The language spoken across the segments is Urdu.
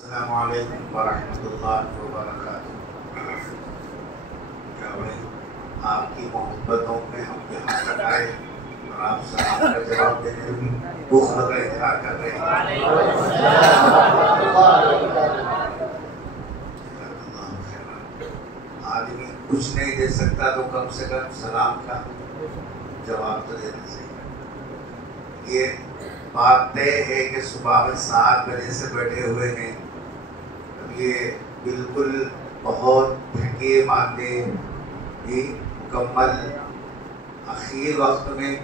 السلام علیکم ورحمۃ اللہ وبرکاتہ۔ کیا بھائی آپ کی محبتوں میں ہم یہاں تک آئے اور آپ سلام کا جواب دینے میں بخل کا اظہار کر رہے ہیں۔ آدمی کچھ نہیں دے سکتا تو کم سے کم سلام کا جواب تو دینا چاہیے۔ یہ بات طے ہے کہ صبح میں 7 بجے سے بیٹھے ہوئے ہیں، یہ بالکل بہت تھکے ماندے مکمل اخیر وقت میں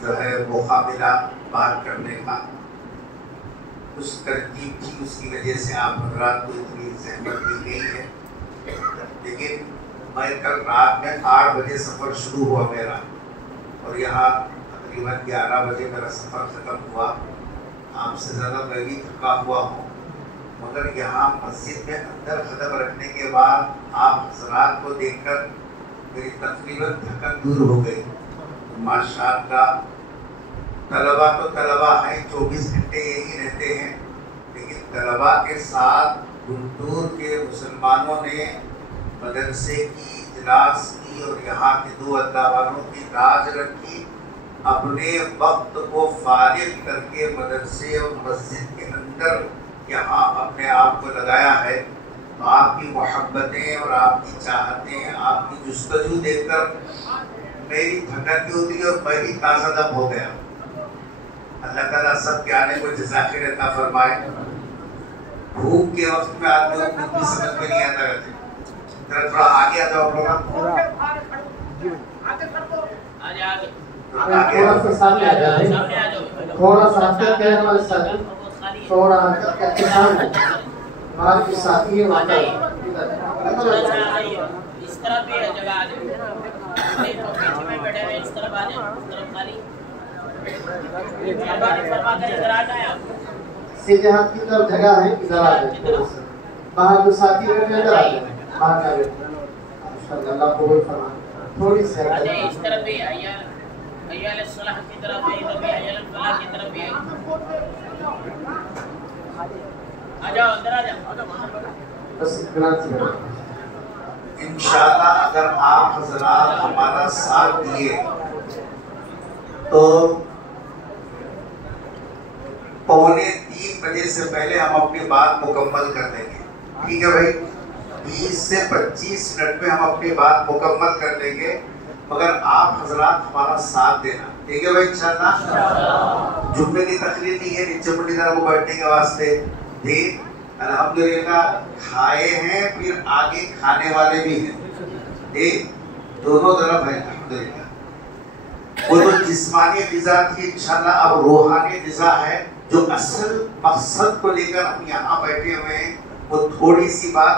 جو ہے موقع ملا بات کرنے کا۔ اس ترتیب تھی، اس کی وجہ سے آپ حضرات کو اتنی زحمت دی گئی ہے، لیکن میں کل رات میں 8 بجے سفر شروع ہوا میرا، اور یہاں تقریباً 11 بجے میرا سفر ختم ہوا۔ آپ سے زیادہ میں بھی تھکا ہوا ہوں، مگر یہاں مسجد میں اندر قدم رکھنے کے بعد آپ حضرات کو دیکھ کر میری تقریباً تھکن دور ہو گئی۔ ماشاءاللہ طلباء تو طلباء ہیں، 24 گھنٹے یہی رہتے ہیں، لیکن طلباء کے ساتھ گنٹور کے مسلمانوں نے مدرسے کی اجلاس کی اور یہاں کے 2 اللہ والوں کی لاج رکھی، اپنے وقت کو فارغ کر کے مدرسے اور مسجد کے اندر یہاں اپنے آپ کو لگایا ہے۔ تو آپ کی محبتیں اور آپ کی چاہتیں، آپ کی جستجو دیکھ کر میری تھکن بھی اتری اور میں بھی تازہ دم ہو گیا۔ اللہ تعالیٰ سب کے آنے کو جزائے خیر عطا فرمائے۔ بھوک کے وقت میں آدمی کو کچھ بھی سمجھ میں نہیں آتا رہتے۔ ذرا تھوڑا آگے آ جاؤ آپ لوگ، تھوڑا سا سامنے آ جائے، تھوڑا سا کہنے والے ساتھی تھوڑا احترام ہے، ہمارے جو ساتھی ہیں وہاں اس طرف بھی ہے جگہ، آ جائے پیچھے میں بیٹھے ہوئے اس طرف آ جائیں، اس طرف خالی مہربانی فرما کر ادھر آ جائیں۔ آپ سیدھے ہاتھ کی طرف جگہ ہے، ادھر آ جائیں، باہر جو ساتھی بیٹھے ادھر آ جائیں، باہر کا بیٹھے ماشاءاللہ اللہ قبول فرمائے۔ تھوڑی سی آ جائیں، اس طرف بھی حیال الصلاح کی طرف ہے، ادھر بھی حیال الفلاح کی طرف بھی ہے، آ جاؤ اندر آ جاؤ۔ بس اتنا سی انشاءاللہ اگر آپ حضرات ہمارا ساتھ دیے تو 2:45 بجے سے پہلے ہم اپنی بات مکمل کر دیں گے۔ ٹھیک ہے بھائی، 20 سے 25 منٹ میں ہم اپنی بات مکمل کر لیں گے، مگر آپ حضرات ہمارا ساتھ دینا۔ ٹھیک ہے بھائی انشاءاللہ۔ جمعے کی تقریر نہیں ہے، نیچے منڈی طرح کو بیٹھنے کے واسطے جی الحمدللہ کھائے ہیں، پھر آگے کھانے والے بھی ہیں جی، دونوں طرف ہیں الحمدللہ۔ وہ تو جسمانی غذا تھی، انشاءاللہ اب روحانی غذا ہے۔ جو اصل مقصد کو لے کر ہم یہاں بیٹھے ہوئے ہیں، وہ تھوڑی سی بات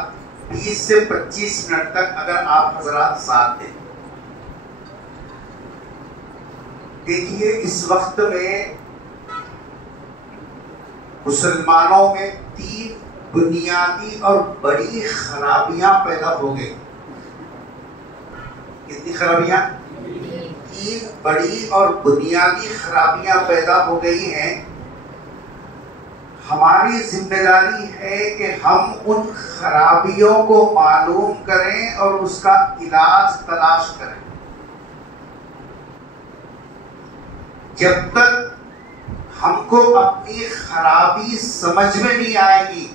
20 سے 25 منٹ تک اگر آپ حضرات ساتھ دیں۔ دیکھیے اس وقت میں مسلمانوں میں 3 بنیادی اور بڑی خرابیاں پیدا ہو گئی۔ کتنی خرابیاں؟ 3 بڑی اور بنیادی خرابیاں پیدا ہو گئی ہیں۔ ہماری ذمہ داری ہے کہ ہم ان خرابیوں کو معلوم کریں اور اس کا علاج تلاش کریں۔ جب تک ہم کو اپنی خرابی سمجھ میں نہیں آئے گی،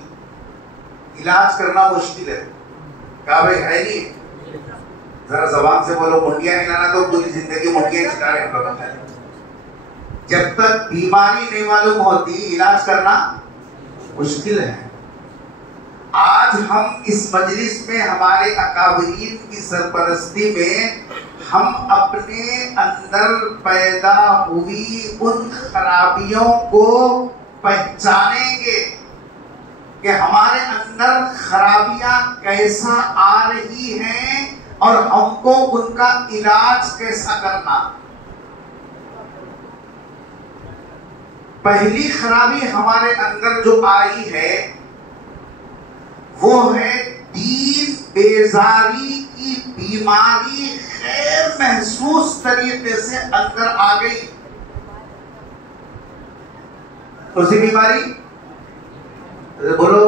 علاج کرنا مشکل ہے۔ کہا بھائی ہے نہیں، ذرا زبان سے بولو، منڈیاں ہلانا تو پوری زندگی منڈیاں چلا رہے ہیں۔ جب تک بیماری نہیں معلوم ہوتی، علاج کرنا مشکل ہے۔ آج ہم اس مجلس میں ہمارے اکابرین کی سرپرستی میں ہم اپنے اندر پیدا ہوئی ان خرابیوں کو پہچانیں گے کہ ہمارے اندر خرابیاں کیسا آ رہی ہیں اور ہم کو ان کا علاج کیسا کرنا۔ پہلی خرابی ہمارے اندر جو آئی ہے وہ ہے دین بیزاری کی بیماری غیر محسوس طریقے سے اندر آ گئی۔ کون سی بیماری؟ بولو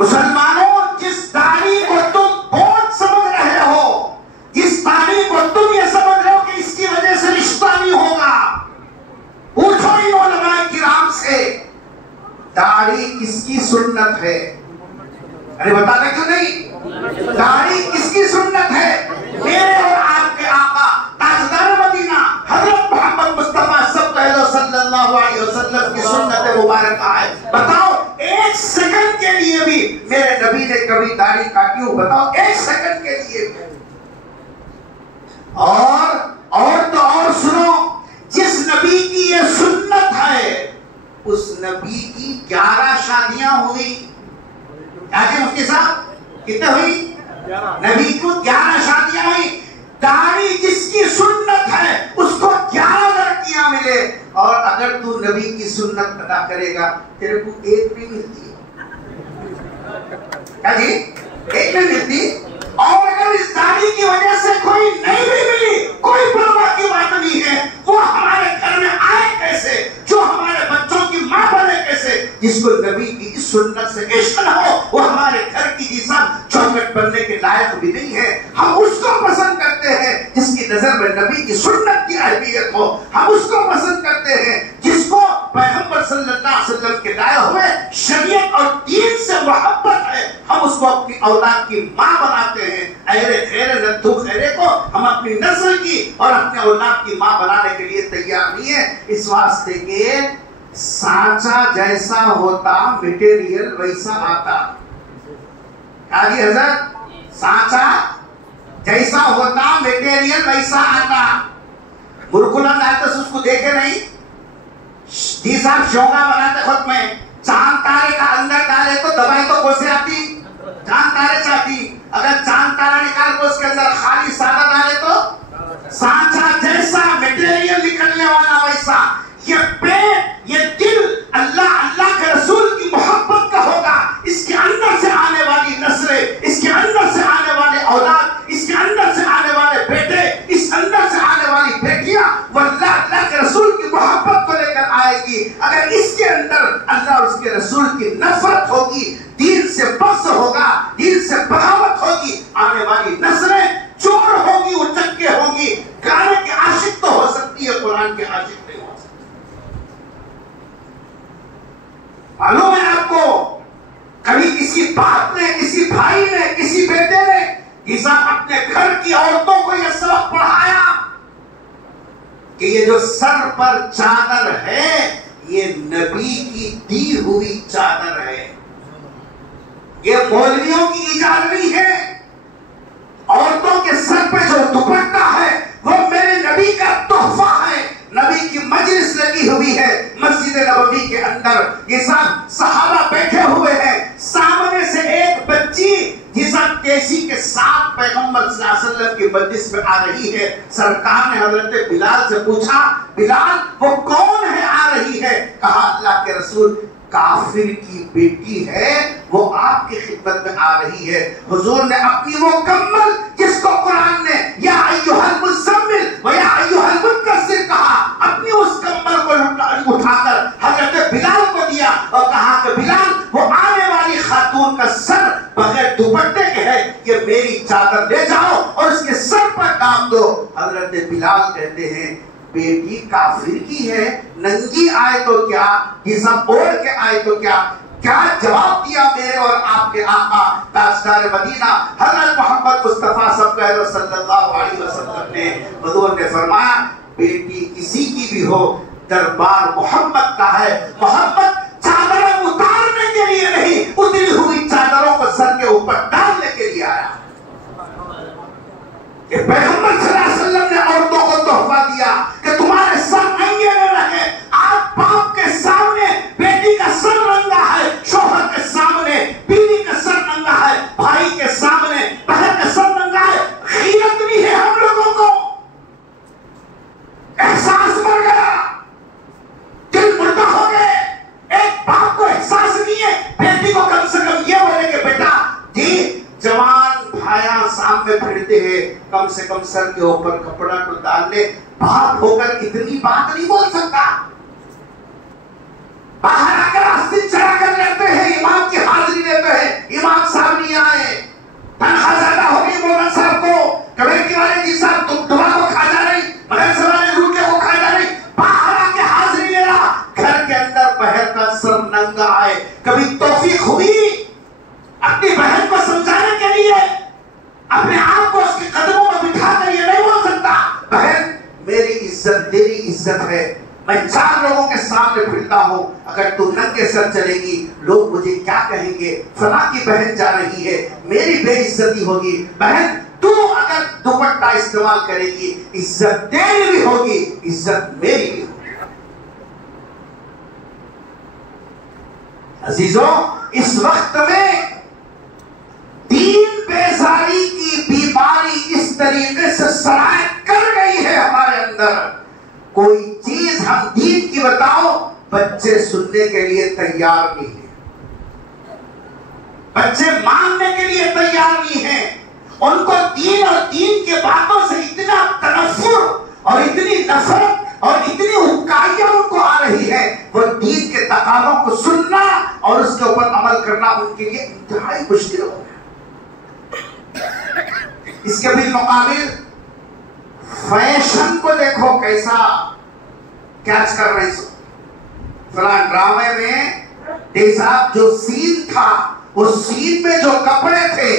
مسلمانوں، جس داڑھی کو تم بوجھ سمجھ رہے ہو، جس داڑھی کو تم یہ سمجھ رہے ہو کہ اس کی وجہ سے رشتہ نہیں ہوگا، پوچھو ان علماء کرام سے داڑھی کس کی سنت ہے؟ ارے بتا دیں کیوں نہیں؟ داڑھی کس کی سنت ہے؟ میرے اور آپ کے آقا تاجدار مدینہ حضرت محمد مصطفیٰ صلی اللہ علیہ وسلم کی سنت مبارکہ ہے۔ بتاؤ ایک سیکنڈ کے لیے بھی میرے نبی نے کبھی داڑھی کاٹی ہو؟ بتاؤ ایک سیکنڈ کے لیے بھی۔ اور تو اور سنو، جس نبی کی یہ سنت ہے اس نبی کی 11 شادیاں ہوئی۔ کیا کہ مفتی صاحب کتنے ہوئی؟ نبی کو 11 شادیاں ہوئی۔ داڑھی جس کی سنت ہے اس کو 11 لڑکیاں ملے، اور اگر تو نبی کی سنت ادا کرے گا تیرے کو ایک نہیں ملتی۔ کیا جی؟ ایک نہیں ملتی۔ اور اگر اس داڑھی کی وجہ سے کوئی نہیں بھی ملی، کوئی پرواہ کی بات نہیں ہے، وہ ہمارے گھر میں آئے کیسے؟ جو ہمارے بچوں کی ماں بنے کیسے؟ جس کو نبی کی اس سنت سے عشق نہ ہو وہ ہمارے گھر کی جیسا چوکٹ بننے کے لائق بھی نہیں ہے۔ ہم اس کو پسند کرتے ہیں جس کی نظر میں نبی کی سنت کی اہمیت ہو۔ ہم اس کو پسند کرتے ہیں جس کو پیغمبر صلی اللہ علیہ وسلم کے لائے ہوئے شریعت اور دین سے محبت ہے، ہم اس کو اپنی اولاد کی ماں بناتے ہیں۔ اہل خیر ندھو خیرے کو ہم اپنی نسل کی اور اپنے اولاد کی ماں بنانے کے لیے تیار نہیں ہے، اس واسطے کہ سانچا جیسا ہوتا میٹیریل ویسا آتا۔ آگے حضرت، سانچا جیسا ہوتا میٹیریل ویسا آتا۔ مرکلن آتا اس کو دیکھے نہیں؟ جی صاحب شونگا بناتے خود میں، چاند تارے کا اندر ڈالے تو دوائی تو کیسے آتی؟ چاند تارے سے آتی۔ اگر چاند تارا نکال کو اس کے اندر خالی سادہ ڈالے تو سانچا جیسا میٹیریل نکلنے والا ویسا۔ یہ پیٹ، یہ دل اللہ کے رسول کی محبت کا ہوگا، اس کے اندر سے آنے والی نسلیں، اس کے اندر سے آنے والے اولاد، اس کے اندر سے آنے والے بیٹے، اس اندر سے آنے والی بیٹیاں وہ اللہ کے رسول کی محبت کو لے کر آئے گی۔ اگر اس کے اندر اللہ اور اس کے رسول کی نفرت ہوگی، دین سے بغض ہوگا، دین سے بغاوت ہوگی، آنے والی نسلیں چور ہوگی، اچکے ہوگی۔ گانے کے عاشق تو ہو سکتی ہے، قرآن کے عاشق نہیں ہو سکتی۔ معلوم ہے آپ کو، کبھی کسی باپ نے، کسی بھائی نے، کسی بیٹے نے اپنے گھر کی عورتوں کو یہ سبق پڑھایا کہ یہ جو سر پر چادر ہے یہ نبی کی دی ہوئی چادر ہے، یہ مولویوں کی ایجاد نہیں ہے۔ عورتوں کے سر پہ جو دوپٹہ ہے وہ میرے نبی کا تحفہ ہے، نبی کی مجلس لگی ہوئی ہے مسجد نبوی کے اندر، یہ سب صحابہ بیٹھے ہوئے ہیں، سامنے سے ایک بچی جس کیسی کے ساتھ پیغمبر صلی اللہ علیہ وسلم کی مجلس میں آ رہی ہے۔ سرکار نے حضرت بلال سے پوچھا، بلال وہ کون ہے آ رہی ہے؟ کہا اللہ کے رسول کافر کی بیٹی ہے، وہ آپ کی خدمت میں آ رہی ہے۔ حضور نے اپنی وہ کمبل جس کو قرآن نے یا ایھا المزمل و یا ایھا المدثر کہا، اپنی اس کمبل کو اٹھا کر حضرت بلال کو دیا اور کہا کہ بلال وہ آنے والی خاتون کا سر بغیر دوپٹے کے ہے، یہ میری چادر لے جاؤ اور اس کے سر پر ڈال دو۔ حضرت بلال کہتے ہیں بیٹی کافر کی ہے، ننگی آئے تو کیا، یہ سب اوڑھ کے آئے تو کیا؟ کیا جواب دیا میرے اور آپ کے آقا تاجدار مدینہ حضرت محمد مصطفیٰ صلی اللہ علیہ وسلم نے؟ حضور نے فرمایا بیٹی کسی کی بھی ہو، دربار محمد کا ہے، محمد چادریں اتارنے کے لیے نہیں، اتری ہوئی چادروں کو سر کے اوپر ڈالنے کے لیے آیا۔ کہ پیغمبر صلی اللہ علیہ وسلم نے عورتوں کو تحفہ دیا کہ تمہارے سر ننگے نہ رہے۔ آپ باپ کے سامنے بیٹی کا سر ننگا ہے، شوہر کے سامنے بیوی کا سر ننگا ہے، بھائی کے سامنے بہن کا سر ننگا ہے۔ غیرت نہیں ہے ہم لوگوں کو، احساس مر گیا، دل مردہ ہو گئے۔ ایک باپ کو احساس نہیں ہے بیٹی کو کم سے کم یہ بولے کہ بیٹا جی جوان بھائیاں سامنے پھرتے ہیں، کم سے کم سر کے اوپر کپڑا تو ڈال لے۔ باپ ہو کر اتنی بات نہیں بول سکتا، باہر آ کر آستین چڑھا کر لیتے ہیں، امام کی حاضری لیتے ہیں، لوگوں کے سامنے پھرتا ہوں، اگر تو ننگے سر چلے گی لوگ مجھے کیا کہیں گے، فلاں کی بہن جا رہی ہے میری بے عزتی ہوگی، بہن تو اگر دوپٹہ استعمال کرے گی عزت تیری بھی ہوگی عزت میری بھی ہوگی۔ عزیزوں، اس وقت میں دین بیزاری کی بیماری اس طریقے سے سرایت کر گئی ہے ہمارے اندر، کوئی چیز ہم دین کی بتاؤ بچے سننے کے لیے تیار نہیں ہیں، بچے ماننے کے لیے تیار نہیں ہیں، ان کو دین اور دین کے باتوں سے اتنا تنفر اور اتنی نفرت اور اتنی حکایت ان کو آ رہی ہے، وہ دین کے تقاضوں کو سننا اور اس کے اوپر عمل کرنا ان کے لیے انتہائی مشکل ہو گیا۔ اس کے بالمقابل فیشن کو دیکھو کیسا کیچ کر رہے ہیں۔ فلاں ڈرامے میں صاحب جو سین تھا، اس سین میں جو کپڑے تھے،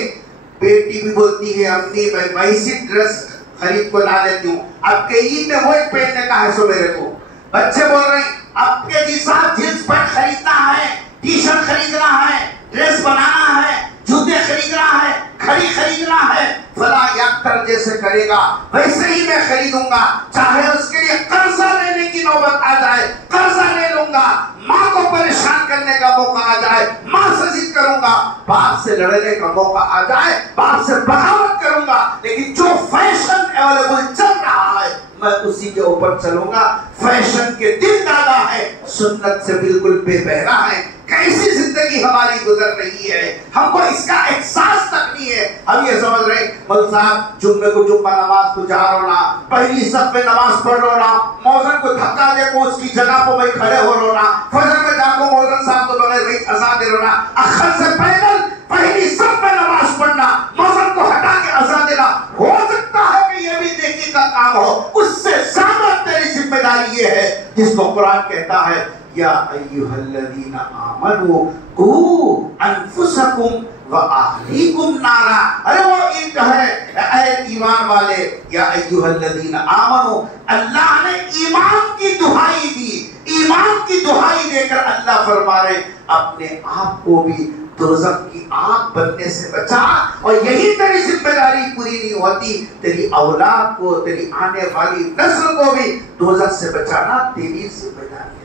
بیٹی بھی بولتی ہے امی میں ویسی ڈریس خرید کو لا لیتی ہوں، اب کے عید میں وہی پہننے کا ہے سو میرے کو۔ بچے بول رہے ہیں اب کے جی صاحب جینس پینٹ خریدنا ہے، ٹی شرٹ خریدنا ہے، ڈریس بنانا ہے، جوتے خریدنا ہے، گھڑی خریدنا ہے، فلاں یاکتر جیسے کرے گا ویسے ہی میں خریدوں گا، چاہے اس کے لیے قرضہ لینے کی نوبت آ جائے قرضہ لے لوں گا، ماں کو پریشان کرنے کا موقع آ جائے ماں سے ضد کروں گا، باپ سے لڑنے کا موقع آ جائے باپ سے بغاوت کروں گا، لیکن جو فیشن اویلیبل چل رہا ہے میں اسی کے اوپر چلوں گا۔ فیشن کے دل دادا ہے، سنت سے بالکل بے بہرا ہے۔ کیسی زندگی ہماری گزر رہی ہے، ہم کو اس کا احساس تک نہیں ہے۔ ہم یہ سمجھ رہے ہیں مول صاحب جمعے کو جمعہ نماز کو جا رونا، پہلی صف میں نماز پڑھ رونا، موذن کو دھکا دے کو اس کی جگہ پہ میں کھڑے ہو رونا، فجر میں جا کو موذن صاحب کو بغیر نہیں اذان دے رونا، اخر سے پیدل پہلی صف میں نماز پڑھنا، موذن کو ہٹا کے اذان دینا، ہو سکتا ہے کہ یہ بھی نیکی کا کام ہو، اس سے زیادہ تیری ذمہ داری یہ ہے جس کو قرآن کہتا ہے یا ایھا الذین آمنوا قوا انفسکم واہلیکم نارا۔ ارے وہ ایک ہے اے ایمان والے، یا ایھا الذین آمنوا، اللہ نے ایمان کی دہائی دی، ایمان کی دہائی دے کر اللہ فرما رہے اپنے آپ کو بھی دوزخ کی آگ بننے سے بچا، اور یہی تیری ذمہ داری پوری نہیں ہوتی تیری اولاد کو، تیری آنے والی نسل کو بھی دوزخ سے بچانا تیری ذمہ داری ہے۔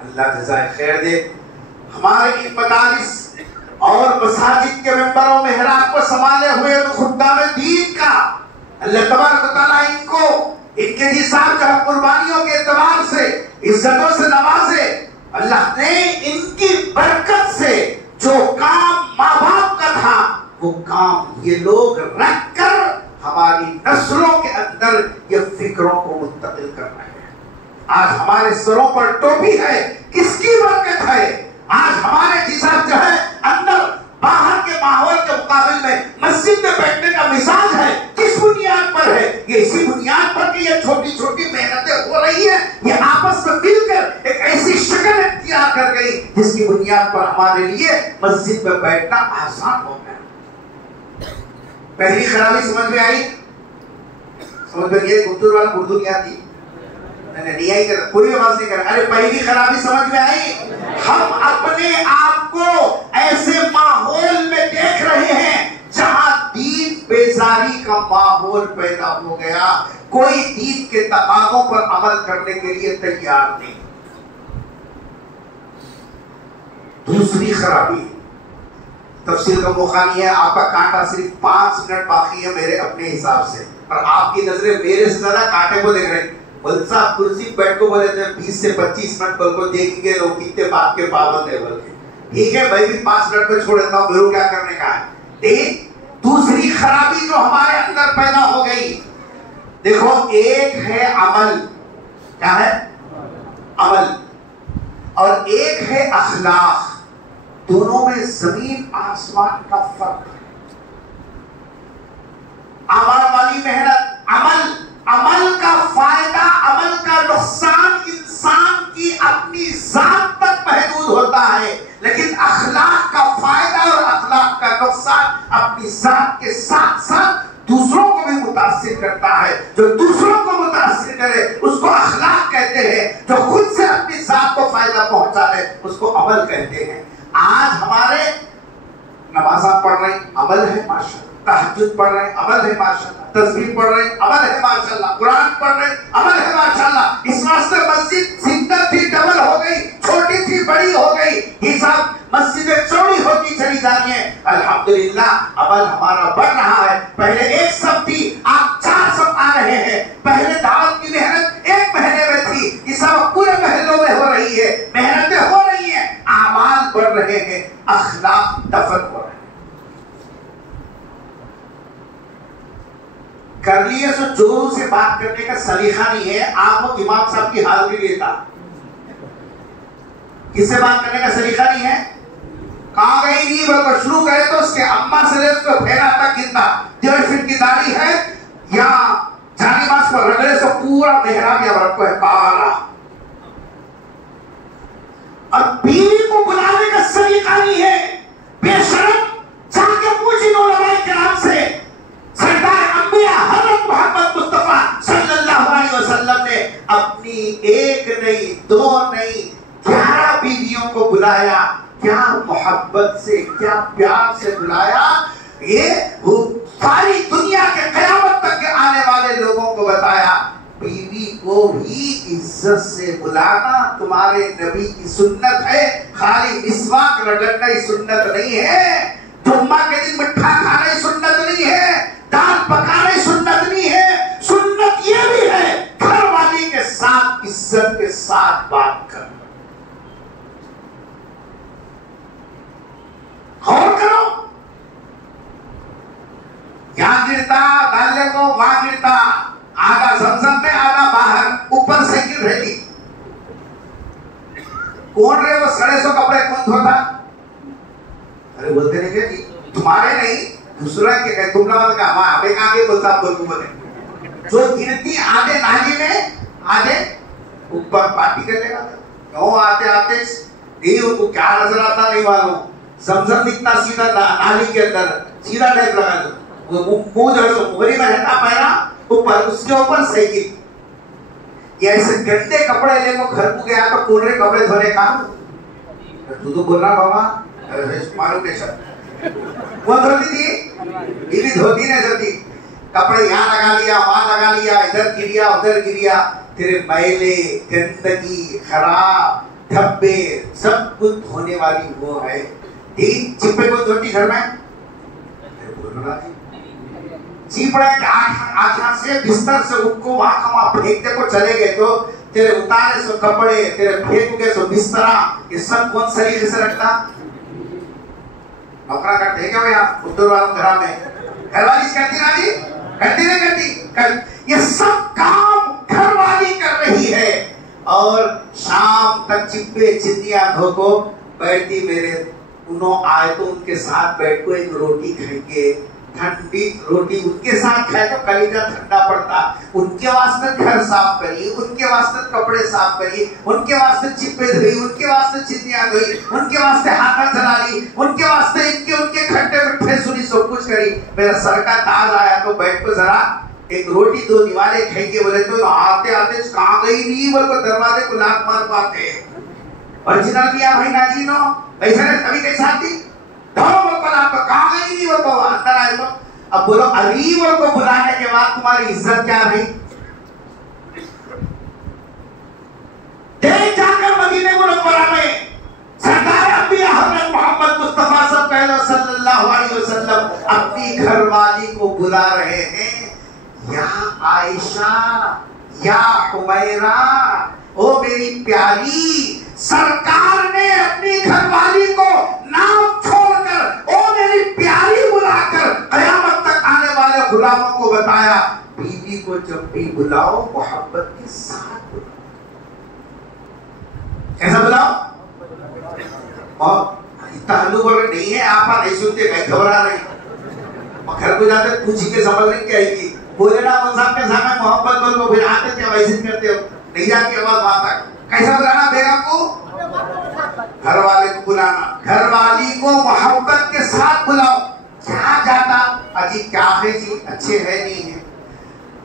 اللہ جزائے خیر دے۔ ہمارے ان مدارس اور مساجد کے ممبروں محراب کو سنبھالے ہوئے خدام دین کا اللہ تبارک و تعالیٰ ان کو ان کے جی صاحب جو قربانیوں کے اعتبار سے عزتوں سے نوازے، اللہ نے ان کی برکت سے جو کام ماں باپ کا تھا وہ کام یہ لوگ رکھ کر ہماری نسلوں کے اندر یہ فکروں کو منتقل کر رہے ہیں۔ آج ہمارے سروں پر ٹوپی ہے، کس کی برکت ہے؟ آج ہمارے جسم جو ہے اندر باہر کے ماحول کے مقابل میں مسجد میں بیٹھنے کا مزاج ہے، کس بنیاد پر ہے؟ یہ اسی بنیاد پر کہ یہ چھوٹی چھوٹی محنتیں ہو رہی ہیں، یہ آپس میں مل کر ایک ایسی شکل اختیار کر گئی جس کی بنیاد پر ہمارے لیے مسجد میں بیٹھنا آسان ہو گیا۔ پہلی خرابی سمجھ میں آئی؟ سمجھ میں یہ اردو والا اردو نہیں آتی، نہیں آئی کر کوئی آواز نہیں کر۔ ارے پہلی خرابی سمجھ میں آئی؟ ہم اپنے آپ کو ایسے ماحول میں دیکھ رہے ہیں جہاں دین بیزاری کا ماحول پیدا ہو گیا، کوئی دین کے تقاضوں پر عمل کرنے کے لیے تیار نہیں۔ دوسری خرابی تفصیل کا موقع نہیں ہے، آپ کا کانٹا صرف 5 منٹ باقی ہے میرے اپنے حساب سے، اور آپ کی نظریں میرے سے زیادہ کانٹے کو دیکھ رہے ہیں۔ بل صاحب کرسی بیٹھ کو بولے تھے 20 سے 25 منٹ بل کو دیکھیں گے لوگ کتنے بات کے پابند ہے، بلکہ ٹھیک ہے میں بھی 5 منٹ میں چھوڑ دیتا ہوں، میرے کیا کرنے کا ہے۔ لیکن دوسری خرابی جو ہمارے اندر پیدا ہو گئی، دیکھو ایک ہے عمل، کیا ہے؟ عمل، اور ایک ہے اخلاق، دونوں میں زمین آسمان کا فرق ہے۔ عمل والی محنت، عمل کا فائدہ، عمل کا نقصان انسان کی اپنی ذات تک محدود ہوتا ہے، لیکن اخلاق کا فائدہ اور اخلاق کا نقصان اپنی ذات کے ساتھ ساتھ دوسروں کو بھی متاثر کرتا ہے۔ جو دوسروں کو متاثر کرے اس کو اخلاق کہتے ہیں، جو ہے اس کو عمل کہتے ہیں. آج ہمارے نماز آپ پڑھ رہے ہیں عمل ہے ماشاءاللہ, تہجد پڑھ رہے ہیں عمل ہے ماشاءاللہ, تسبیح پڑھ رہے ہیں عمل ہے ماشاءاللہ, قرآن پڑھ رہے ہیں عمل ہے ماشاءاللہ. اس واسطے مسجد سنگل تھی ڈبل ہو گئی, چھوٹی تھی بڑی ہو گئی, حساب مسجدیں چوڑی ہوتی چلی جا رہی ہیں. الحمدللہ عمل ہمارا بڑھ رہا ہے. پہلے ایک صف تھی, آپ 4 صف آ رہے ہیں. پہلے دعوت کی محنت ایک مہینے میں تھی, یہ سب پورے محلوں میں ہو رہی ہے. محنتیں ہو رہی ہیں, اعمال بڑھ رہے ہیں, اخلاق دفن ہو رہے ہیں. کر لیے سو جوروں سے بات کرنے کا سلیقہ نہیں ہے. آپ وہ امام صاحب کی حاضری لیتا, کس سے بات کرنے کا سلیقہ نہیں ہے. کہاں گئی نہیں بلکہ شروع کرے تو اس کے اماں سے لے اس کو پھیلا تک کتنا 1.5 فٹ کی داڑھی ہے, یا جانی ماس پر رگڑے سے پورا محراب یا برق کو ہے کالا. اور بیوی کو بلانے کا سلیقہ نہیں ہے. بے شرم جا کے پوچھی علماء کرام سے, سردار انبیاء حضرت محمد مصطفیٰ صلی اللہ علیہ وسلم نے اپنی 1 نہیں 2 نہیں 11 بیویوں کو بلایا. کیا محبت سے, کیا پیار سے بلایا. یہ وہ ساری دنیا کے قیامت تک کے آنے والے لوگوں کو بتایا, بیوی کو بھی عزت سے بلانا تمہارے نبی کی سنت ہے. خالی مسواک رگڑنا ہی سنت نہیں ہے. جمعہ کے دن مٹھا کھانا ہی سنت نہیں ہے. دال پکانا ہی سنت نہیں ہے. سنت یہ بھی ہے گھر والی کے ساتھ عزت کے ساتھ بات کرنا. غور کرو, یہاں گرتا ڈالنے کو وہاں گرتا, آدھا زمزم میں آدھا باہر, اوپر سے گر رہی. کون رہے وہ سڑے سو کپڑے کون دھوتا؟ ارے بولتے نہیں کہ تمہارے نہیں دوسرا کے کہے, تم نہ کہا ہمیں کہاں کے بولتا بول کو بولے. جو گرتی آدھے نالی میں آدھے اوپر پارٹی کرنے کا. کیوں آتے آتے نہیں ان کو کیا نظر آتا نہیں معلوم. زمزم دکھتا سیدھا نالی کے اندر, سیدھا ٹائپ لگا دو, منہ جو ہے سو مغری میں رہتا پہنا اوپر, اس کے اوپر سائیکل. یہ ایسے گندے کپڑے لے کو گھر کو گیا تو کون رہے کپڑے دھونے کا. تو بول رہا بابا معلوم نہیں سر وہ دھوتی تھی, یہ بھی دھوتی نہیں دھوتی. کپڑے یہاں لگا لیا وہاں لگا لیا, ادھر گریا ادھر گریا, تیرے میلے گندگی خراب دھبے سب کچھ دھونے والی وہ ہے. چپے کو دھوتی گھر میں چیپڑا کے آنکھاں سے بستر سے ان کو وہاں کا وہاں پھینکتے کو چلے گئے تو تیرے اتارے سو کپڑے, تیرے پھینک گئے سو بسترا, یہ سب کون سلیقے سے رکھتا؟ نوکرا کرتے ہیں کیا بھیا اردو والوں گھر میں؟ گھر والی کرتی نا جی, کرتی نہیں کرتی. یہ سب کام گھر والی کر رہی ہے. اور شام تک چپے چنیاں دھو کو بیٹھتی, میرے انہوں آئے تو ان کے ساتھ بیٹھ کو ایک روٹی کھائیں گے, ٹھنڈی روٹی ان کے ساتھ کھائے تو کلیجہ ٹھنڈا پڑتا. ان کے واسطے گھر صاف کریے, ان کے واسطے کپڑے صاف کریے, ان کے واسطے چپے دھوئی, ان کے واسطے چنیاں دھوئی, ان کے واسطے ہاتھا چلا لی, ان کے واسطے ان کے کھٹے مٹھے سنی سب کچھ کری. میرا سر کا تاج آیا تو بیٹھ کو ذرا ایک روٹی 2 نیوالے کھائیں گے. بولے تو آتے آتے کہاں گئی نہیں بول کو دروازے کو لاک مار پاتے. اوریجنل بھی بھائی ناجی نو ایسا نے کبھی کیسا تھی دھو بول کو لاک کہاں گئی نہیں بول کو اندر آئے تو. اب بولو علی بول کو بلانے کے بعد تمہاری عزت کیا رہی؟ دیکھ جا کر مدینے منورہ میں سردار انبیاء حضرت محمد مصطفیٰ صلی اللہ علیہ وسلم اپنی گھر والی کو بلا رہے ہیں. یا عائشہ, یا حمیرہ, او میری پیاری. سرکار نے اپنی گھر والی کو نام چھوڑ کر او میری پیاری بلا کر قیامت تک آنے والے غلاموں کو بتایا, بیوی کو جب بھی بلاؤ محبت کے ساتھ بلاؤ. کیسا بلاؤ؟ اور تعلق اگر نہیں ہے آپ نہیں سنتے, میں گھبرا رہے ہیں. گھر کو جاتے پوچھی کے سمجھ نہیں کیا ہے بولے نا وہ صاحب کے سامنے محبت بول کو پھر آتے کیا ویسے کرتے ہو, نہیں جاتی آواز وہاں تک. کیسا بلانا بیگم کو؟ گھر والے کو بلانا, گھر والی کو محبت کے ساتھ بلاؤ. کیا جاتا اجی کیا ہے جی, اچھے ہے نہیں ہے,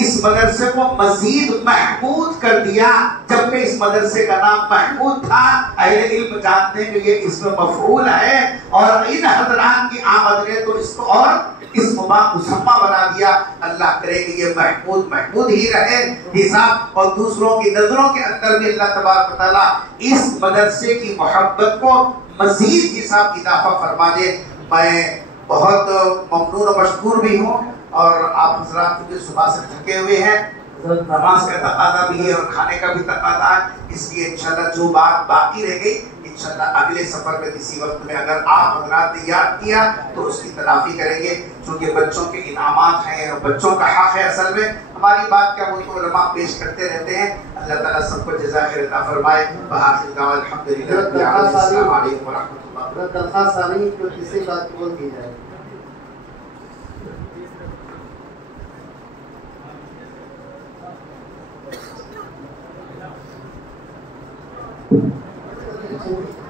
اس مدرسے کو مزید محمود کر دیا، جبکہ اس مدرسے کا نام محمود تھا۔ اہل علم جانتے ہیں کہ یہ اسم مفعول ہے، اور ان حضرات کی آمد نے تو اس کو اور اسم مسمى بنا دیا۔ اللہ کرے کہ یہ محمود محمود ہی رہے حساب، اور دوسروں کی نظروں کے اندر بھی اللہ تبارک و تعالیٰ اس مدرسے کی محبت کو مزید حساب اضافہ فرما دے۔ میں بہت ممنون و مشکور بھی ہوں، اور آپ حضرات کیونکہ صبح سے تھکے ہوئے ہیں، نماز کا تقاضا بھی ہے اور کھانے کا بھی تقاضا ہے، اس لیے انشاءاللہ جو بات باقی رہ گئی انشاءاللہ اگلے سفر میں کسی وقت میں اگر آپ حضرات نے یاد کیا تو اس کی تلافی کریں گے، چونکہ بچوں کے انعامات ہیں اور بچوں کا حق ہے۔ اصل میں ہماری بات کیا، وہ تو علماء پیش کرتے رہتے ہیں۔ اللہ تعالیٰ سب کو جزائے خیر عطا فرمائے۔ وآخر دعوانا الحمدللہ رب العالمین۔ السلام علیکم ورحمۃ اللہ۔ درخواست آ رہی ہے کہ کسی بات بول دی جائے۔ Thank you.